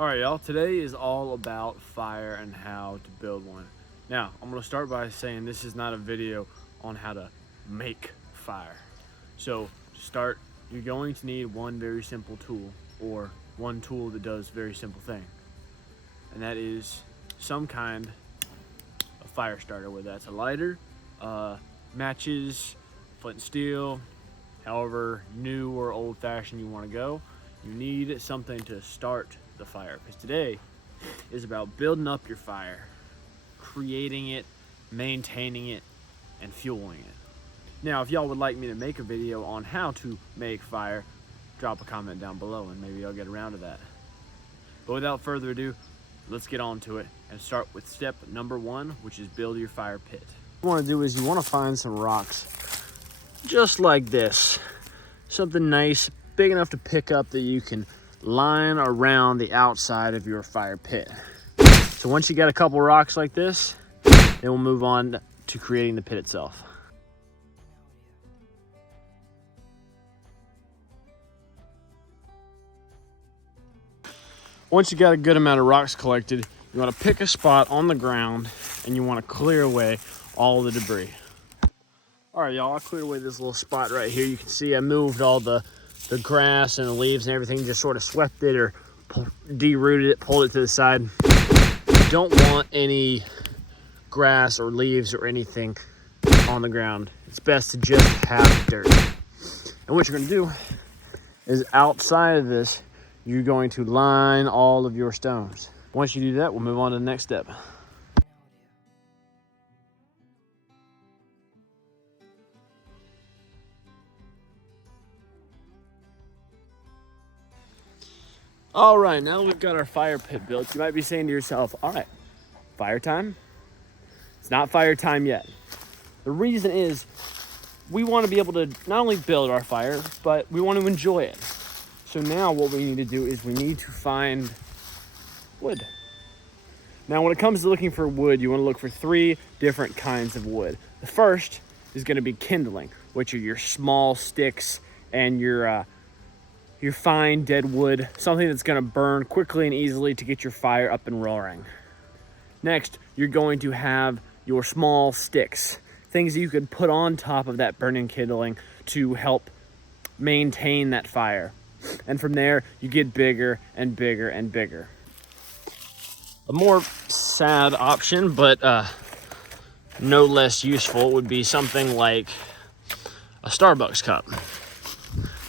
Alright y'all, today is all about fire and how to build one. Now, I'm going to start by saying this is not a video on how to make fire. So, to start, you're going to need one very simple tool, or one tool that does a very simple thing. And that is some kind of fire starter, whether that's a lighter, matches, flint and steel, however new or old-fashioned you want to go. You need something to start the fire, because today is about building up your fire, creating it, maintaining it, and fueling it. Now, if y'all would like me to make a video on how to make fire, drop a comment down below and maybe I'll get around to that. But without further ado, let's get on to it and start with step number 1, which is build your fire pit. What you want to do is you want to find some rocks just like this. Something nice, big enough to pick up that you can line around the outside of your fire pit. So once you got a couple rocks like this, then we'll move on to creating the pit itself. Once you got a good amount of rocks collected, you want to pick a spot on the ground and you want to clear away all the debris. All right, y'all, I cleared away this little spot right here. You can see I moved all the grass and the leaves and everything, just sort of swept it or derooted it, pulled it to the side. You don't want any grass or leaves or anything on the ground. It's best to just have dirt. And what you're gonna do is outside of this, you're going to line all of your stones. Once you do that, we'll move on to the next step. All right, now that we've got our fire pit built, you might be saying to yourself, all right, fire time? It's not fire time yet. The reason is we want to be able to not only build our fire, but we want to enjoy it. So now what we need to do is we need to find wood. Now, when it comes to looking for wood, you want to look for 3 different kinds of wood. The first is going to be kindling, which are your small sticks and your fine dead wood, something that's going to burn quickly and easily to get your fire up and roaring. Next, you're going to have your small sticks, things that you could put on top of that burning kindling to help maintain that fire. And from there, you get bigger and bigger and bigger. A more sad option, but no less useful, would be something like a Starbucks cup.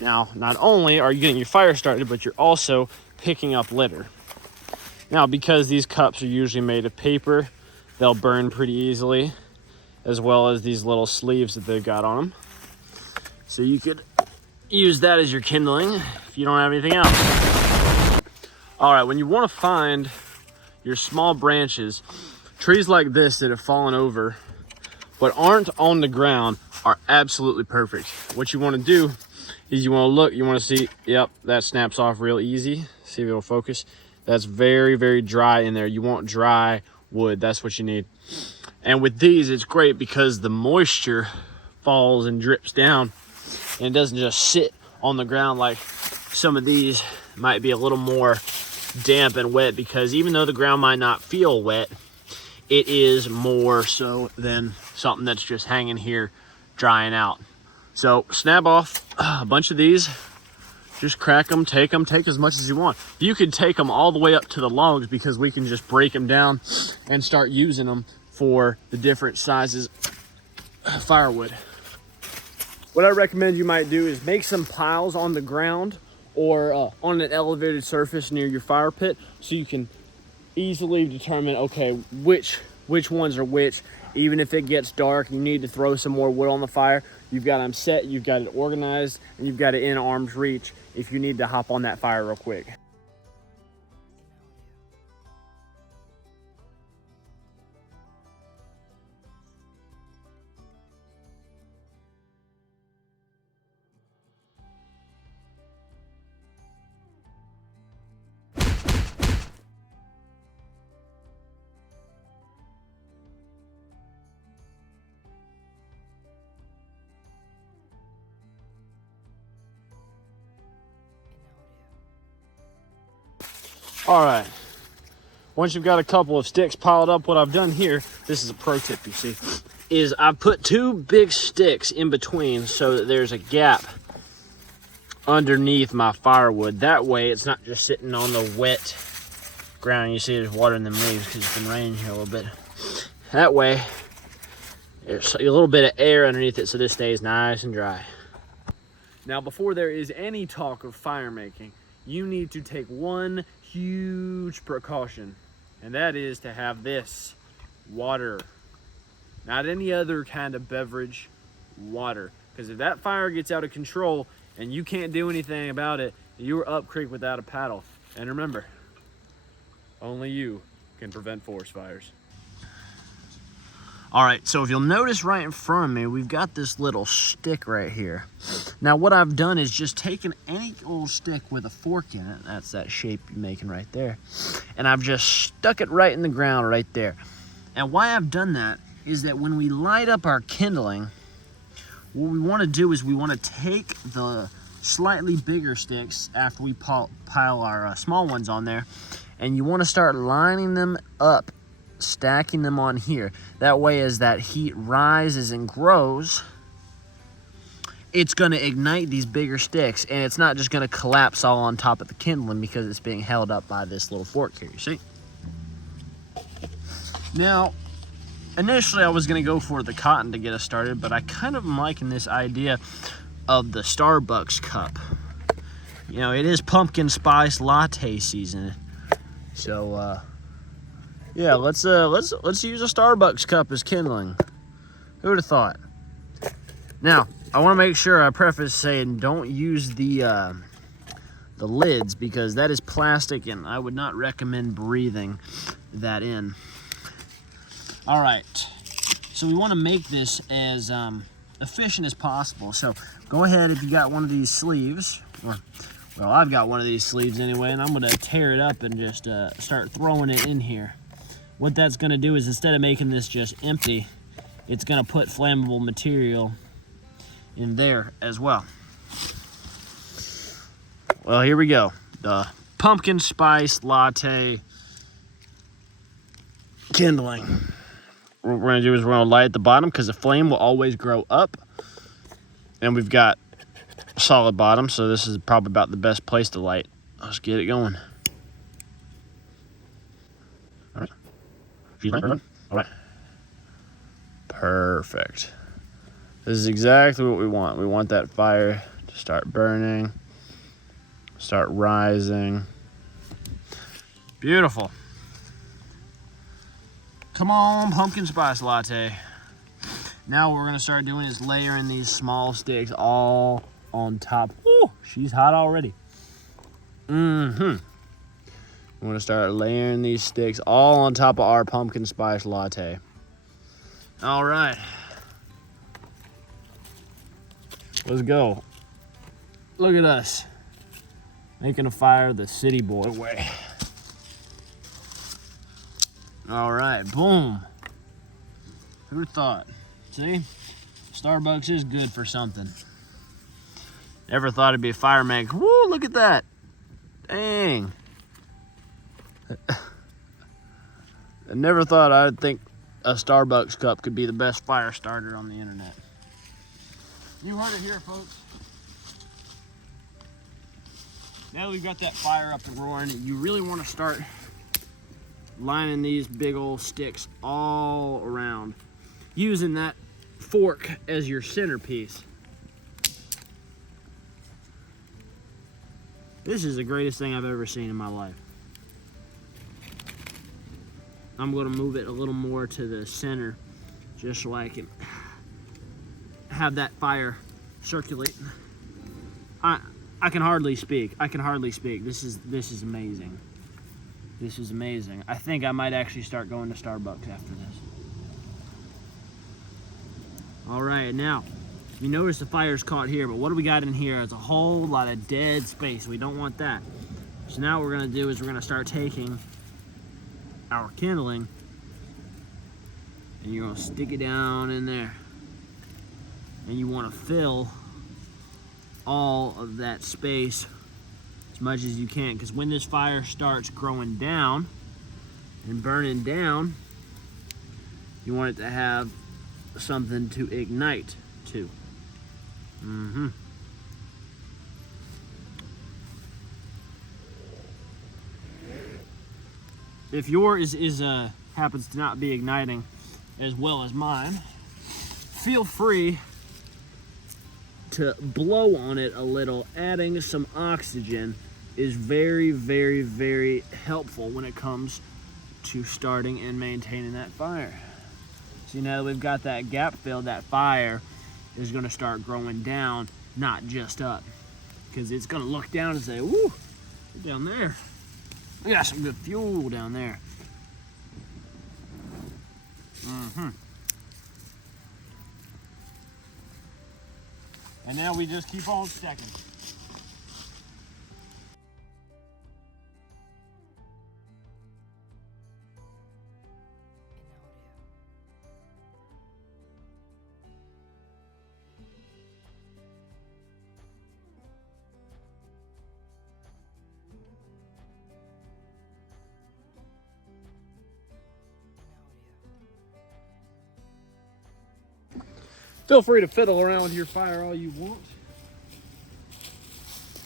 Now, not only are you getting your fire started, but you're also picking up litter. Now, because these cups are usually made of paper, they'll burn pretty easily, as well as these little sleeves that they've got on them. So you could use that as your kindling if you don't have anything else. All right, when you want to find your small branches, trees like this that have fallen over but aren't on the ground are absolutely perfect. What you want to do is you want to look, you want to see, yep, that snaps off real easy. See if it'll focus. That's very, very dry in there. You want dry wood, that's what you need. And with these, it's great because the moisture falls and drips down and it doesn't just sit on the ground like some of these might be a little more damp and wet, because even though the ground might not feel wet, it is more so than something that's just hanging here drying out. So snap off a bunch of these, just crack them, take as much as you want. You could take them all the way up to the logs, because we can just break them down and start using them for the different sizes of firewood. What I recommend you might do is make some piles on the ground or on an elevated surface near your fire pit, so you can easily determine, okay, which ones are which. Even if it gets dark, you need to throw some more wood on the fire, you've got them set, you've got it organized, and you've got it in arm's reach if you need to hop on that fire real quick. All right. Once you've got a couple of sticks piled up, what I've done here, this is a pro tip, you see, is I've put 2 big sticks in between so that there's a gap underneath my firewood. That way it's not just sitting on the wet ground. You see there's water in them leaves because it's been raining here a little bit. That way there's a little bit of air underneath it so this stays nice and dry. Now, before there is any talk of fire making, you need to take one huge precaution, and that is to have this water. Not any other kind of beverage, water. Because if that fire gets out of control and you can't do anything about it, you're up creek without a paddle. And remember, only you can prevent forest fires. All right, so if you'll notice right in front of me, we've got this little stick right here. Now what I've done is just taken any old stick with a fork in it, that's that shape you're making right there, and I've just stuck it right in the ground right there. And why I've done that is that when we light up our kindling, what we want to do is we want to take the slightly bigger sticks after we pile our small ones on there, and you want to start lining them up, stacking them on here. That way, as that heat rises and grows, it's going to ignite these bigger sticks, and it's not just going to collapse all on top of the kindling because it's being held up by this little fork here, you see? Now, initially I was going to go for the cotton to get us started, but I kind of am liking this idea of the Starbucks cup. You know, it is pumpkin spice latte season, so yeah, let's use a Starbucks cup as kindling. Who would have thought? Now, I want to make sure I preface saying don't use the lids, because that is plastic and I would not recommend breathing that in. All right, so we want to make this as efficient as possible. So go ahead, if you got one of these sleeves, or well, I've got one of these sleeves anyway, and I'm going to tear it up and just start throwing it in here. What that's going to do is, instead of making this just empty, it's going to put flammable material in there as well. Well, here we go. The pumpkin spice latte kindling. What we're going to do is we're going to light at the bottom because the flame will always grow up. And we've got a solid bottom, so this is probably about the best place to light. Let's get it going. All right. All right. Perfect. This is exactly what we want. We want that fire to start burning, start rising. Beautiful. Come on, pumpkin spice latte. Now what we're gonna start doing is layering these small sticks all on top. Ooh, she's hot already. We're gonna start layering these sticks all on top of our pumpkin spice latte. All right. Let's go. Look at us. Making a fire the city boy way. All right, boom. Who'd have thought? See? Starbucks is good for something. Never thought it'd be a fire maker. Woo, look at that. Dang. I never thought I'd think a Starbucks cup could be the best fire starter on the internet. You heard it here, folks. Now that we've got that fire up and roaring, you really want to start lining these big old sticks all around, using that fork as your centerpiece. This is the greatest thing I've ever seen in my life. I'm going to move it a little more to the center just so I can have that fire circulate. I can hardly speak. This is amazing. This is amazing. I think I might actually start going to Starbucks after this. All right, now you notice the fire's caught here, but what do we got in here? It's a whole lot of dead space. We don't want that. So now what we're gonna do is we're gonna start taking our kindling and you're gonna stick it down in there. And you wanna fill all of that space as much as you can, because when this fire starts growing down and burning down, you want it to have something to ignite to. If yours happens to not be igniting as well as mine, feel free to blow on it a little. Adding some oxygen is very, very, very helpful when it comes to starting and maintaining that fire. So now that we've got that gap filled, that fire is gonna start growing down, not just up. Because it's gonna look down and say, "Woo, down there. We got some good fuel down there." And now we just keep on stacking. Feel free to fiddle around with your fire all you want.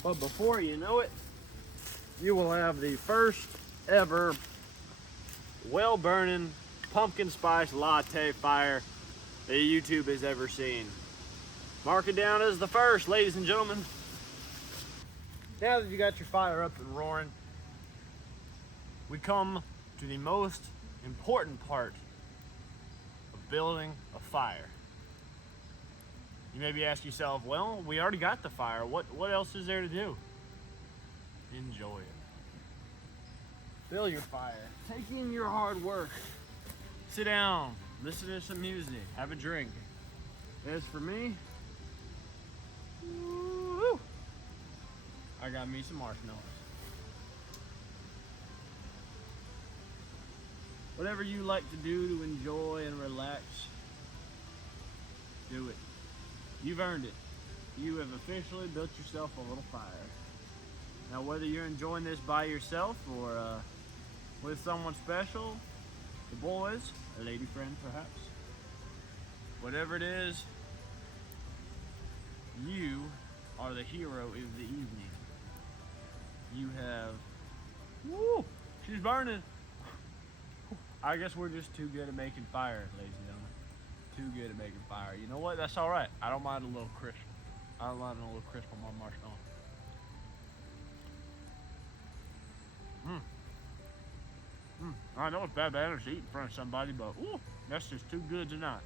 But before you know it, you will have the first ever well-burning pumpkin spice latte fire that YouTube has ever seen. Mark it down as the first, ladies and gentlemen. Now that you got your fire up and roaring, we come to the most important part of building a fire. You maybe ask yourself, well, we already got the fire. What else is there to do? Enjoy it. Fill your fire. Take in your hard work. Sit down. Listen to some music. Have a drink. As for me, woo, I got me some marshmallows. Whatever you like to do to enjoy and relax, do it. You've earned it. You have officially built yourself a little fire. Now, whether you're enjoying this by yourself or with someone special, the boys, a lady friend perhaps, whatever it is, you are the hero of the evening. You have, woo, she's burning. I guess we're just too good at making fire, ladies and gentlemen. Too good at making fire. You know what? That's all right. I don't mind a little crisp. I don't mind a little crisp on my marshmallow. I know it's bad manners to eat in front of somebody, but ooh, that's just too good to not.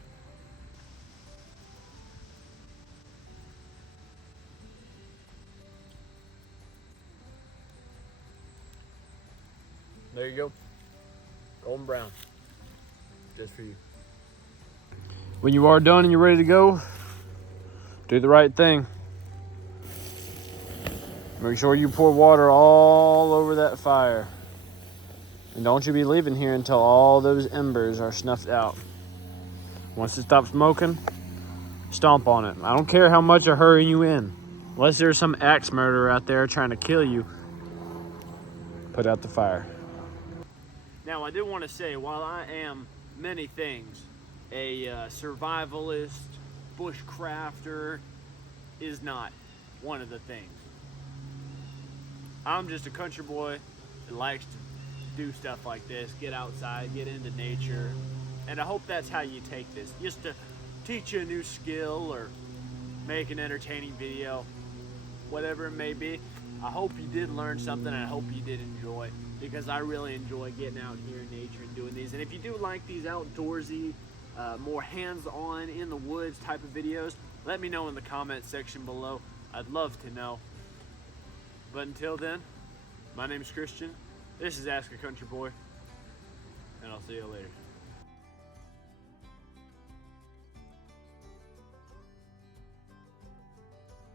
There you go. Golden brown. Just for you. When you are done and you're ready to go, do the right thing. Make sure you pour water all over that fire. And don't you be leaving here until all those embers are snuffed out. Once it stops smoking, stomp on it. I don't care how much they're hurrying you in. Unless there's some axe murderer out there trying to kill you, put out the fire. Now, I do want to say, while I am many things, a survivalist, bushcrafter is not one of the things. I'm just a country boy that likes to do stuff like this, get outside, get into nature, and I hope that's how you take this, just to teach you a new skill or make an entertaining video, whatever it may be. I hope you did learn something, and I hope you did enjoy, because I really enjoy getting out here in nature and doing these. And if you do like these outdoorsy, more hands-on, in the woods type of videos, let me know in the comment section below. I'd love to know. But until then, my name is Christian. This is Ask a Country Boy, and I'll see you later.